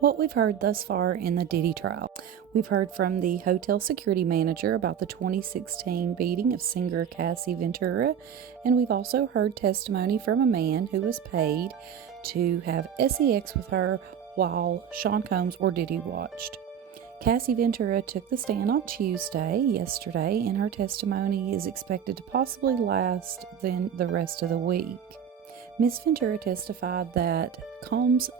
What we've heard thus far in the Diddy trial. We've heard from the hotel security manager about the 2016 beating of singer Cassie Ventura, and we've also heard testimony from a man who was paid to have sex with her while Sean Combs or Diddy watched. Cassie Ventura took the stand on Tuesday, yesterday, and her testimony is expected to possibly last then the rest of the week. Ms. Ventura testified that Combs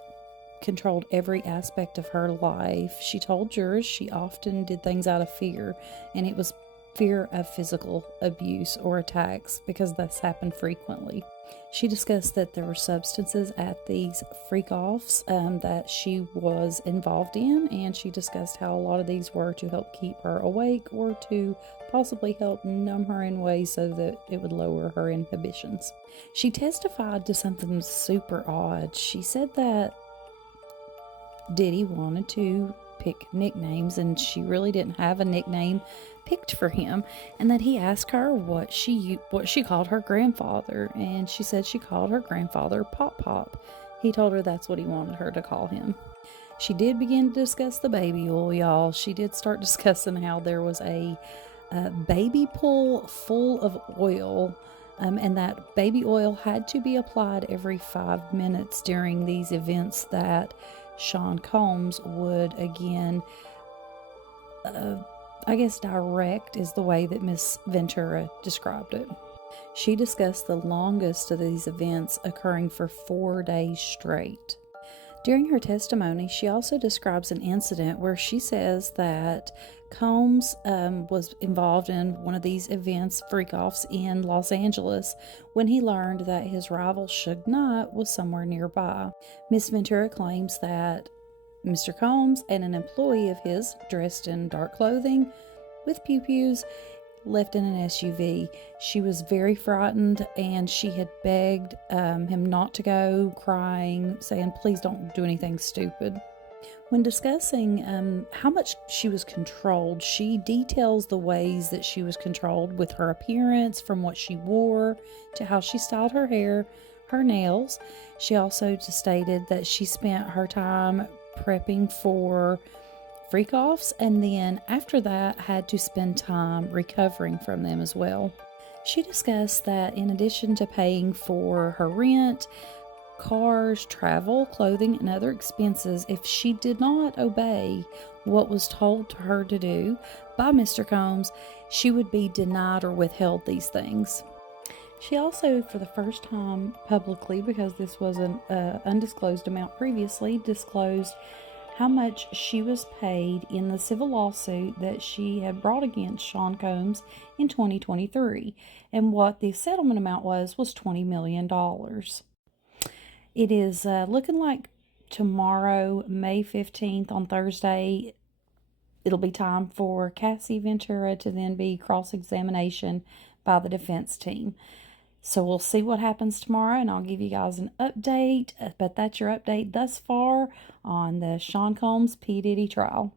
controlled every aspect of her life. She told jurors she often did things out of fear, and it was fear of physical abuse or attacks because this happened frequently. She discussed that there were substances at these freak-offs that she was involved in, and she discussed how a lot of these were to help keep her awake or to possibly help numb her in ways so that it would lower her inhibitions. She testified to something super odd. She said that Diddy wanted to pick nicknames, and she really didn't have a nickname picked for him, and that he asked her what she called her grandfather, and she said she called her grandfather Pop Pop. He told her that's what he wanted her to call him. She did begin to discuss the baby oil, y'all. She did start discussing how there was a baby pool full of oil, and that baby oil had to be applied every 5 minutes during these events that Sean Combs would again, direct is the way that Miss Ventura described it. She discussed the longest of these events occurring for 4 days straight. During her testimony, she also describes an incident where she says that Combs was involved in one of these events, freak-offs, in Los Angeles when he learned that his rival Suge Knight was somewhere nearby. Miss Ventura claims that Mr. Combs and an employee of his, dressed in dark clothing with pew-pews, left in an SUV. She was very frightened, and she had begged him not to go, crying, saying, "Please don't do anything stupid." When discussing how much she was controlled, she details the ways that she was controlled with her appearance, from what she wore to how she styled her hair, her nails. She also stated that she spent her time prepping for freak-offs, and then after that had to spend time recovering from them as well. She discussed that in addition to paying for her rent, cars, travel, clothing, and other expenses, if she did not obey what was told to her to do by Mr. Combs, she would be denied or withheld these things. She also, for the first time publicly, because this was an undisclosed amount previously, disclosed how much she was paid in the civil lawsuit that she had brought against Sean Combs in 2023, and what the settlement amount was $20 million. It is looking like tomorrow, May 15th, on Thursday, it'll be time for Cassie Ventura to then be cross-examination by the defense team. So we'll see what happens tomorrow, and I'll give you guys an update. But that's your update thus far on the Sean Combs P. Diddy trial.